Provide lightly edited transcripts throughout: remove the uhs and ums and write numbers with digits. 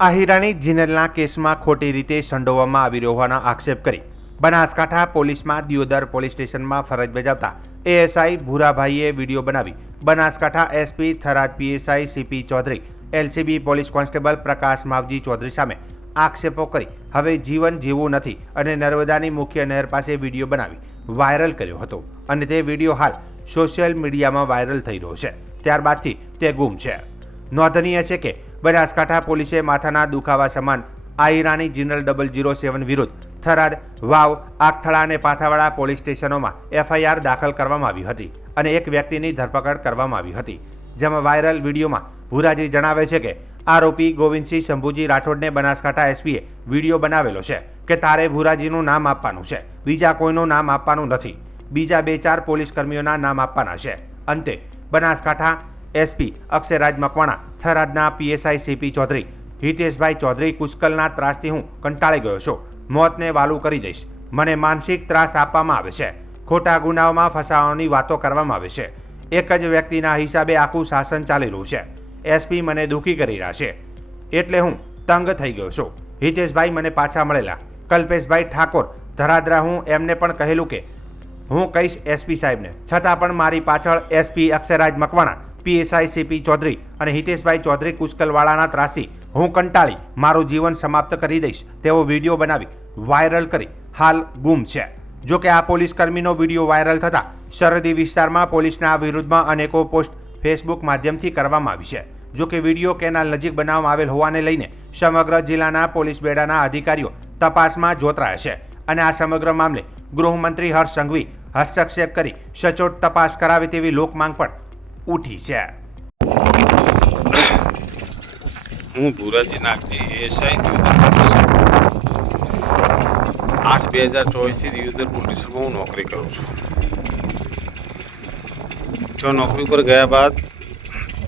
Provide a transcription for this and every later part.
આહિરાણી જિનેલના કેસમાં ખોટી રીતે સંડોવવામાં આવી હોવાનો આક્ષેપ કરી બનાસકાંઠા પોલીસમાં દિયોદર પોલીસ સ્ટેશનમાં ફરજ બજાવતા એએસઆઈ ભૂરાભાઈએ વિડીયો બનાવી Banaskantha SP Tharad PSI CP Chaudhary LCB police constable Prakash Mavji Chaudhary સામે આક્ષેપો કરી હવે જીવન જીવવું નથી અને નર્મદાની મુખ્ય નહેર પાસે વિડીયો બનાવી વાયરલ કર્યો હતો અને તે વિડીયો હાલ સોશિયલ મીડિયામાં વાયરલ થઈ રહ્યો છે। ત્યારબાદથી તે ગુમ છે। નોંધનીય છે કે બનાસકાંઠા પોલીસે માથાના દુખાવા સમાન આહિરાણી જિનલ 007 વિરુદ્ધ થરાદ, વાવ, આગથળા અને પાથાવાડા પોલીસ સ્ટેશનોમાં એફઆઈઆર દાખલ કરવામાં આવી હતી અને એક વ્યક્તિની ધરપકડ કરવામાં આવી હતી, જેમાં વાયરલ વિડીયોમાં ભૂરાજી જણાવે છે કે આરોપી ગોવિંદસિંહ શંભુજી રાઠોડને બનાસકાંઠા એસપીએ વિડીયો બનાવેલો છે કે તારે ભૂરાજીનું નામ આપવાનું છે, બીજા કોઈનું નામ આપવાનું નથી, બીજા 2-4 પોલીસ કર્મીઓના નામ આપવાના છે। અંતે બનાસકાંઠા એસપી અક્ષયરાજ મકવાણા, થરાદના પીએસઆઈ સીપી ચૌધરી હિતેશભાઈ ચૌધરી કુશકલના ત્રાસથી હું કંટાળી ગયો છું, મોતને વાલું કરી દઈશ, મને માનસિક ત્રાસ આપવામાં આવે છે, ખોટા ગુનાઓમાં ફસાવાની વાતો કરવામાં આવે છે, એક જ વ્યક્તિના હિસાબે આખું શાસન ચાલી રહ્યું છે, એસપી મને દુઃખી કરી રહ્યા છે એટલે હું તંગ થઈ ગયો છું। હિતેશભાઈ મને પાછા મળેલા, કલ્પેશભાઈ ઠાકોર ધરાદરા, હું એમને પણ કહેલું કે હું કહીશ એસપી સાહેબને, છતાં પણ મારી પાછળ SP Akshayraj Makwana, PSI CP Chaudhary અને હિતેશભાઈ ચૌધરી કુશકલવાળાના ત્રાસથી હું કંટાળી મારું જીવન સમાપ્ત કરી દઈશ તેવો વિડીયો બનાવી વાયરલ કરી હાલ ગુમ છે। જો કે આ પોલીસ કર્મીનો વિડીયો વાયરલ થતાં સરહદી વિસ્તારમાં પોલીસના વિરુદ્ધમાં અનેકો પોસ્ટ ફેસબુક માધ્યમથી કરવામાં આવી છે। જો કે વિડીયો કેનાલ નજીક બનાવવામાં આવેલ હોવાને લઈને સમગ્ર જિલ્લાના પોલીસ બેડાના અધિકારીઓ તપાસમાં જોતરાયા છે અને આ સમગ્ર મામલે ગૃહમંત્રી હર્ષ સંઘવી હસ્તક્ષેપ કરી સચોટ તપાસ કરાવે તેવી લોકમાંગ પણ ઉઠી છે। હું ભૂરાજી નાગજી એએસઆઈ 8/2024 થી દિયોદર પોલીસ સ્ટેશનમાં હું નોકરી કરું છું। જો નોકરી પર ગયા બાદ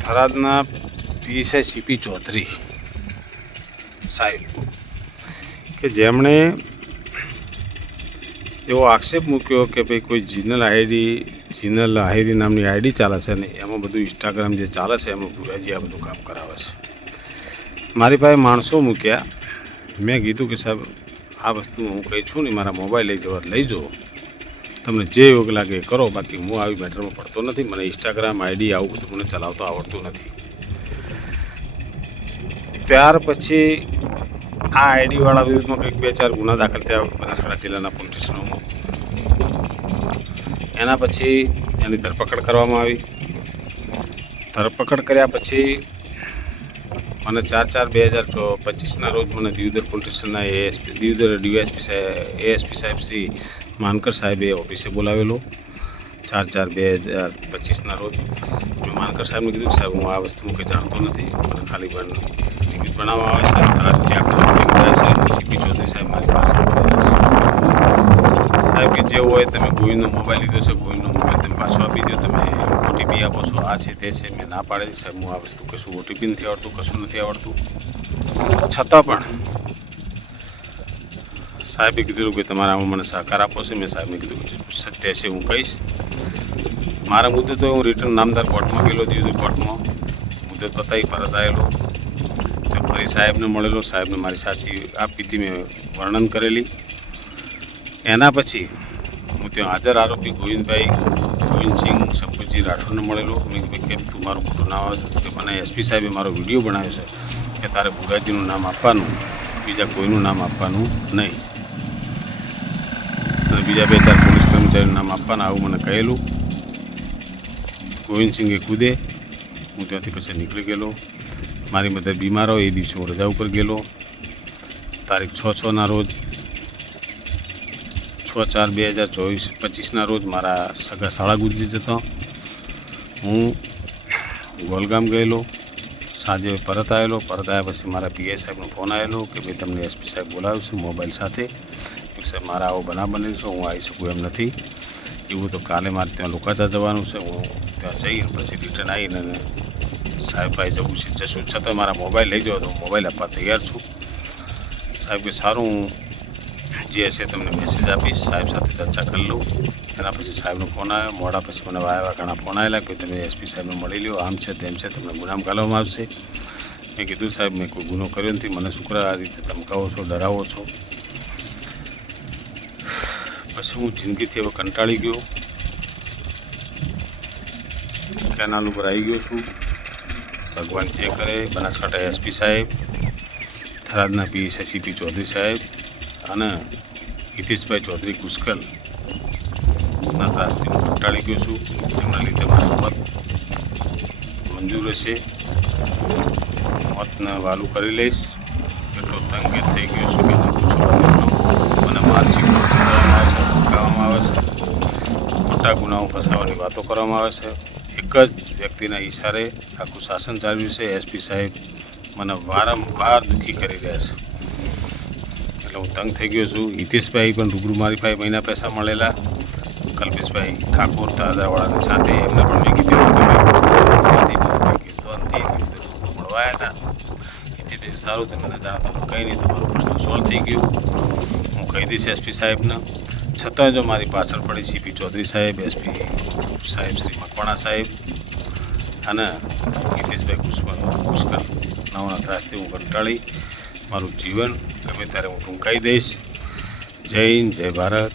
થરાદના પીએસઆઈ સીપી ચૌધરી સાહેબ કે જેમણે એવો આક્ષેપ મૂક્યો કે ભાઈ કોઈ જિનલ આહિરી નામની આઈડી ચાલે છે ને એમાં બધું ઇન્સ્ટાગ્રામ જે ચાલે છે એમાં ભૂરાજી આ બધું કામ કરાવે છે। મારી પાસે માણસો મૂક્યા, મેં કીધું કે સાહેબ આ વસ્તુ હું કહી છું ને મારા મોબાઈલ લઈ જવા લઈ જાઓ, તમને જે યોગ્ય લાગે એ કરો, બાકી હું આવી મેટરમાં પડતો નથી, મને ઇન્સ્ટાગ્રામ આઈડી આવું બધું મને ચલાવતો આવડતું નથી। ત્યાર પછી આ આઈડીવાળા વિરુદ્ધમાં કંઈક 2-4 ગુના દાખલ થયા બનાસકાંઠા જિલ્લાના પોલીસ સ્ટેશનોમાં। એના પછી એની ધરપકડ કરવામાં આવી। ધરપકડ કર્યા પછી મને 4/4/2025ના રોજ મને દિયોદર પોલીસ સ્ટેશનના દિયોદર એએસપી સાહેબ શ્રી માનકર સાહેબે ઓફિસે બોલાવેલો 4/4/2025ના રોજ। મેં માનકર સાહેબને કીધું કે સાહેબ હું આ વસ્તુનું કંઈ જાણતો નથી, મને ખાલી ટિકિટ બનાવવા આવે છે, થરાદથી આખું જાય છે, સીપી ચૌધરી સાહેબ મારી પાસે બોલાવ્યા છે। સાહેબ કે જે હોય તમે ગોવિંદનો મોબાઈલ લીધો છે, ગોવિંદનો મોબાઈલ તમે પાછો આપી દો, તમે ઓટીપી આપો છો, આ છે તે છે। મેં ના પાડેલી સાહેબ હું આ વસ્તુ કશું ઓટીપી નથી આવડતું, કશું નથી આવડતું, છતાં પણ સાહેબે કીધું કે તમારે આમાં મને સહકાર આપો છે। મેં સાહેબને કીધું કે સત્ય છે હું કહીશ। મારા મુદ્દે તો હું રિટર્ન નામદાર કોર્ટમાં ગયેલો, દિયોદર કોર્ટમાં મુદ્દત પતાવી પરત આવેલો, તો ફરી સાહેબને મળેલો, સાહેબને મારી સાચી આપીતી મેં વર્ણન કરેલી। એના પછી હું ત્યાં હાજર આરોપી ગોવિંદસિંહ શંભુજી રાઠોડને મળેલો। મેં કેમ તું મારું ખોટું નામ આવે છે કે મને એસપી સાહેબે મારો વિડીયો બનાવ્યો છે કે તારે ભૂરાજીનું નામ આપવાનું, બીજા કોઈનું નામ આપવાનું નહીં, અને બીજા 2-4 પોલીસ કર્મચારીનું નામ આપવાના આવું મને કહેલું। ગોવિંદસિંહે કૂદે હું ત્યાંથી પછી નીકળી ગયેલો। મારી મધર બીમાર હોય એ દિવસે હું રજા ઉપર ગયેલો। તારીખ 6/6ના રોજ 6/4/2025ના રોજ મારા સગા શાળા ગુજરી જતો, હું ગોલગામ ગયેલો, સાંજે પરત આવેલો। પરત આવ્યા પછી મારા પીઆઈ સાહેબનો ફોન આવેલો કે ભાઈ તમને એસપી સાહેબ બોલાવ્યું છે મોબાઈલ સાથે, સાહેબ મારા આવો બનાવ બનેલો છે, હું આવી શકું એમ નથી, એવું તો કાલે મારે ત્યાં લોકાચા જવાનું છે, હું ત્યાં જઈને પછી રિટર્ન આવીને સાહેબ પાસે જશું, છતાં મારા મોબાઈલ લઈ જાઓ તો હું મોબાઈલ આપવા તૈયાર છું। સાહેબ કે સારું, હું જે હશે તમને મેસેજ આપીશ, સાહેબ સાથે ચર્ચા કરી લઉં। એના પછી સાહેબનો ફોન આવ્યો, મોડા પછી મને વાયા ઘણા ફોન આવેલા કે તમે એસપી સાહેબને મળી લો, આમ છે તેમ છે, તમને ગુનામ ઘાલવામાં આવશે। મેં કીધું સાહેબ મેં કોઈ ગુનો કર્યો નથી, મને શું કરે આ રીતે ધમકાવો છો, ડરાવો છો. પછી હું જિંદગીથી હવે કંટાળી ગયો, કેનાલ ઉપર આવી ગયો છું. ભગવાન જે કરે. બનાસકાંઠા એસપી સાહેબ, થરાદના પી શશીપી ચૌધરી સાહેબ અને હિતેશભાઈ ચૌધરી કુસ્કલ ના ત્રાસથી હું કંટાળી ગયો છું. એમના લીધે મારું મોત મંજૂર હશે. મોતને વાલું કરી લઈશ. એટલો તંગ થઈ ગયો છું કે ન પૂછવા દેતો. મને માનસિક ધમકાવવામાં આવે છે, ખોટા ગુનાઓ ફસાવવાની વાતો કરવામાં આવે છે. એક જ વ્યક્તિના ઈશારે આખું શાસન ચાલ્યું છે. એસપી સાહેબ મને વારંવાર દુઃખી કરી રહ્યા છે. એટલે હું તંગ થઈ ગયો છું. હિતેશભાઈ પણ રૂબરૂ મારી પાસે મહિના પૈસા મળેલા. કલ્પેશભાઈ ઠાકોર દાદાવાળાની સાથે એમને પણ મેં કીધું મળવાયા હતા. હિતેશભાઈ સારું તમે મને જાણતા તો કંઈ નહીં, તમારો પ્રશ્ન સોલ્વ થઈ ગયો. હું કહી દઈશ એસપી સાહેબને. છતાં જો મારી પાછળ પડી સીપી ચૌધરી સાહેબ, એસપી સાહેબ શ્રી મકવાણા સાહેબ અને હિતેશભાઈ પુષ્કર નવના ત્રાસથી હું કંટાળી મારું જીવન ગમે ત્યારે હું ટૂંકાઈ દઈશ. જય હિન્દ, જય ભારત.